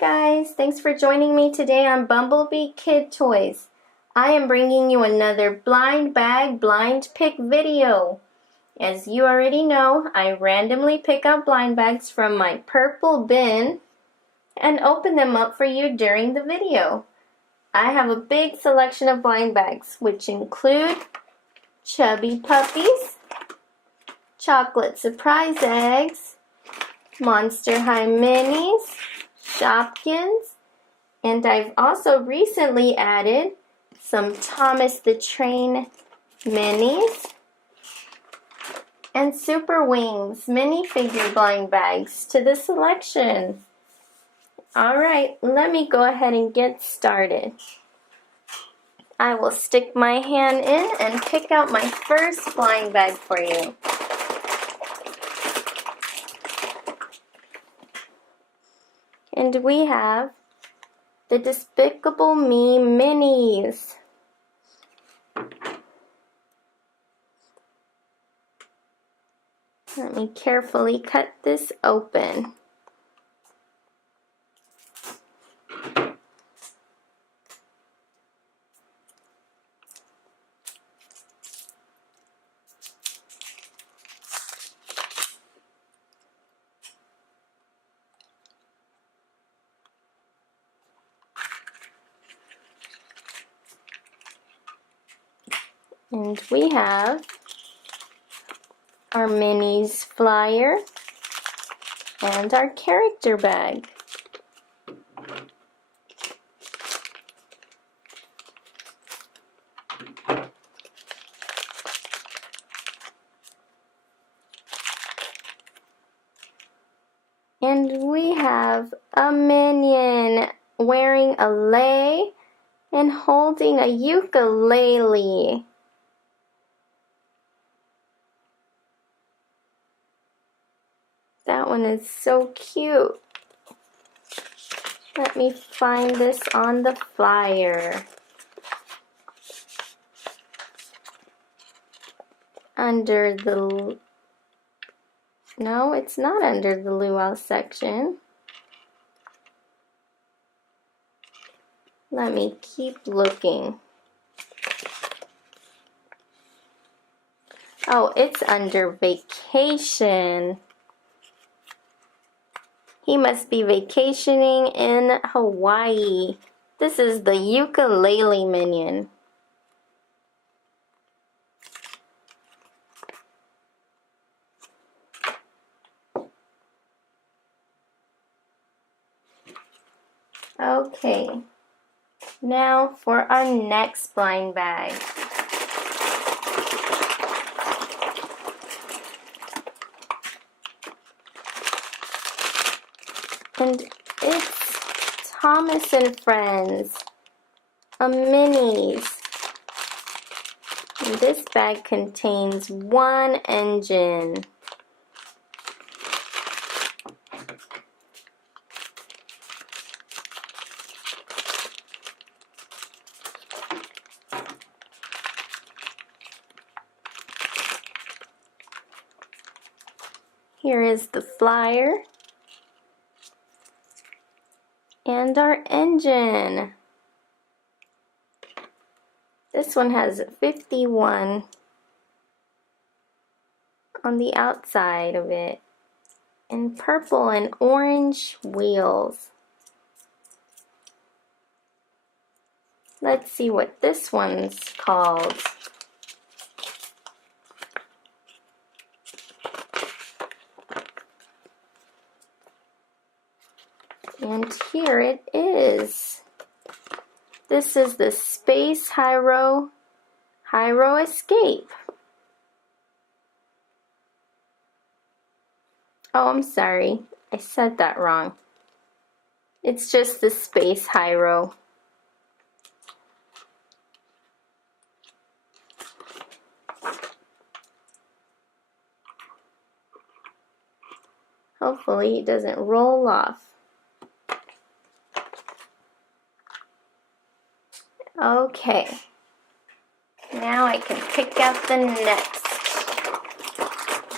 guys, thanks for joining me today on Bumblebee Kid Toys. I am bringing you another blind bag blind pick video. As you already know, I randomly pick out blind bags from my purple bin and open them up for you during the video. I have a big selection of blind bags, which include Chubby Puppies, Chocolate Surprise Eggs, Monster High Minis, Shopkins, and I've also recently added some Thomas the Train Minis and Super Wings minifigure blind bags to the selection. Alright, let me go ahead and get started. I will stick my hand in and pick out my first blind bag for you. And we have the Despicable Me Mineez. Let me carefully cut this open. And we have our Mineez flyer and our character bag. And we have a minion wearing a lei and holding a ukulele. That one is so cute. Let me find this on the flyer. Under the... No, it's not under the luau section. Let me keep looking. Oh, it's under vacation. He must be vacationing in Hawaii. This is the ukulele minion. Okay, now for our next blind bag. And it's Thomas and Friends, a Mineez. And this bag contains one engine. Here is the flyer. And our engine. This one has 51 on the outside of it, and purple and orange wheels. Let's see what this one's called. And here it is. This is the Space Hyro Escape. Oh, I'm sorry. I said that wrong. It's just the Space Hyro. Hopefully it doesn't roll off. Okay, now I can pick out the next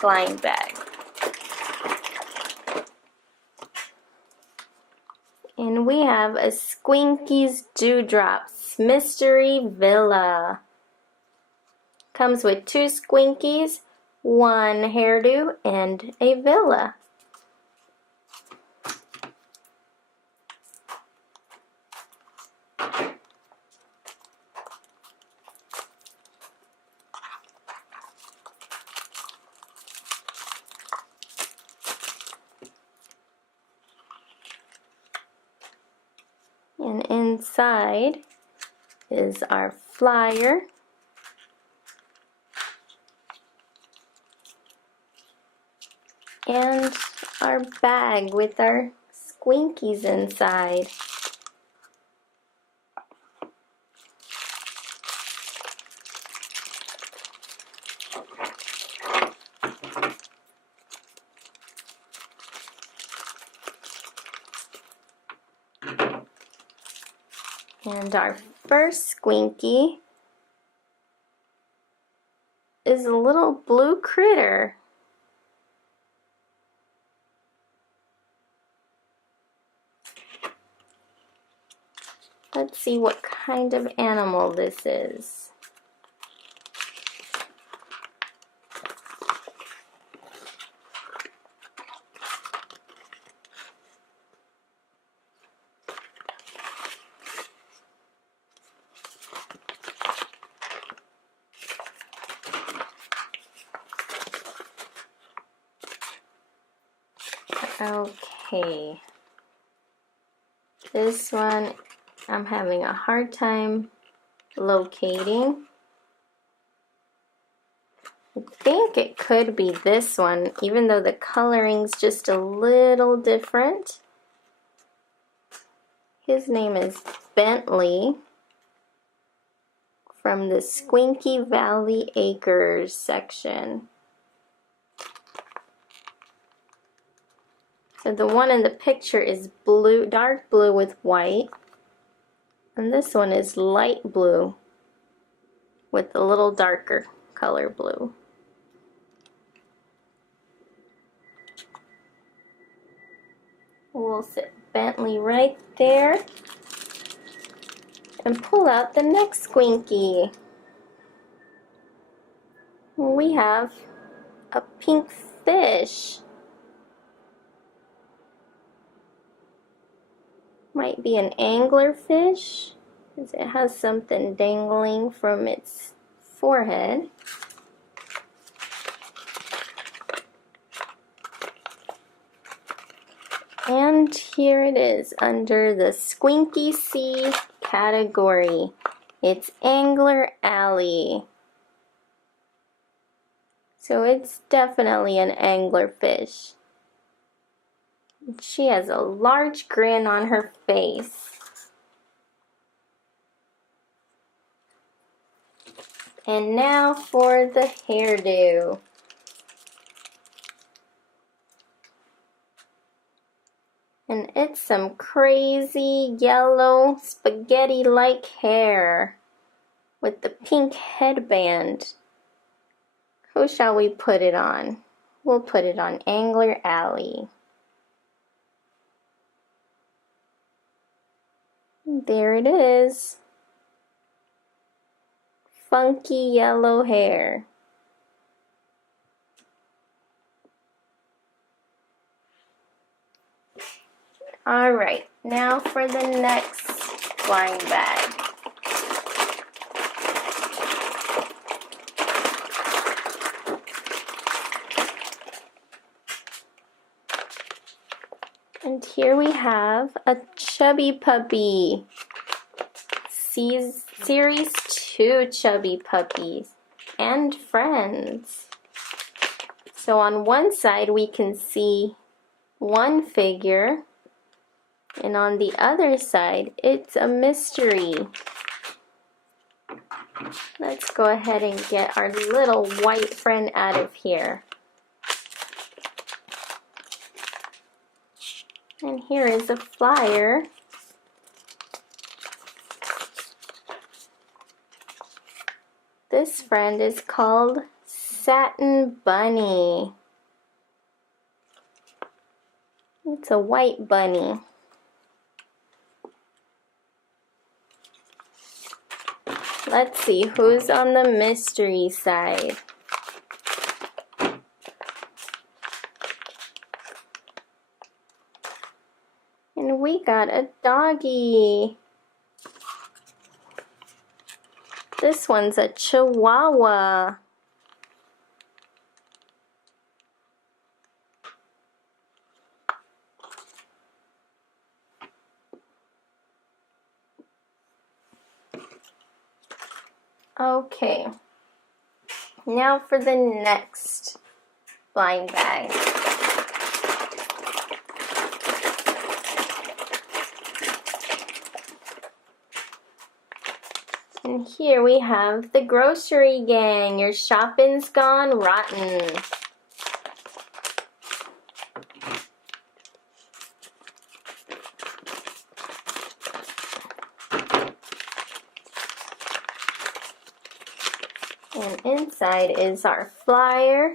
blind bag. And And we have a Squinkies Dewdrops Mystery Villa. Comes with 2 Squinkies, 1 hairdo, and a villa. And inside is our flyer. And our bag with our Squinkies inside. And our first Squinky is a little blue critter. Let's see what kind of animal this is. Okay, this one I'm having a hard time locating. I think it could be this one, even though the coloring's just a little different. His name is Bentley from the Squinky Valley Acres section. So the one in the picture is blue, dark blue with white. And this one is light blue with a little darker color blue. We'll sit Bentley right there and pull out the next Squinky. We have a pink fish. Might be an anglerfish, because it has something dangling from its forehead. And here it is under the Squinky Sea category. It's Angler Alley. So it's definitely an anglerfish. She has a large grin on her face. And now for the hairdo. And it's some crazy yellow spaghetti-like hair with the pink headband. Who shall we put it on? We'll put it on Angler Alley. There it is. Funky yellow hair. Alright, now for the next blind bag. And here we have a Chubby Puppy. Series 2 Chubby Puppies and friends. So on one side we can see one figure, and on the other side it's a mystery. Let's go ahead and get our little white friend out of here. And here is a flyer. This friend is called Satin Bunny. It's a white bunny. Let's see who's on the mystery side. And we got a doggy. This one's a Chihuahua. Okay, now for the next blind bag. And here we have the Grossery Gang. Your shopping's gone rotten. And inside is our flyer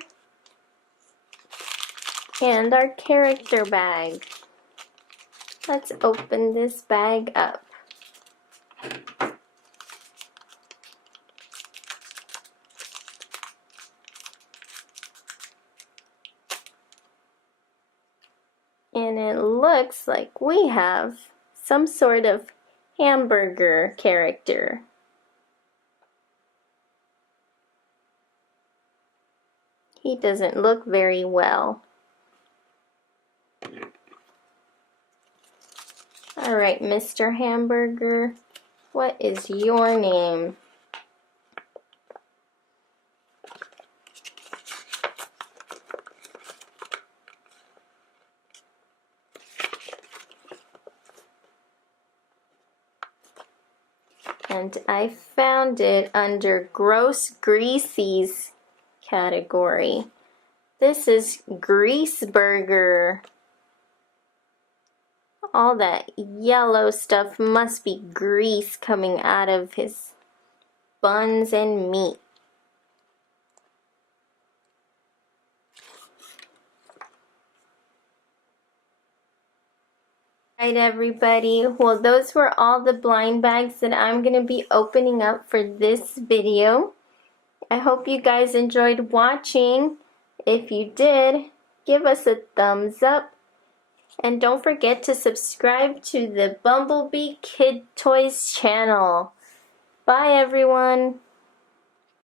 and our character bag. Let's open this bag up. And it looks like we have some sort of hamburger character. He doesn't look very well. Alright, Mr. Hamburger, what is your name? And I found it under Gross Greasy's category. This is Grease Burger. All that yellow stuff must be grease coming out of his buns and meat. Alright everybody, well those were all the blind bags that I'm going to be opening up for this video. I hope you guys enjoyed watching. If you did, give us a thumbs up. And don't forget to subscribe to the Bumblebee Kid Toys channel. Bye everyone.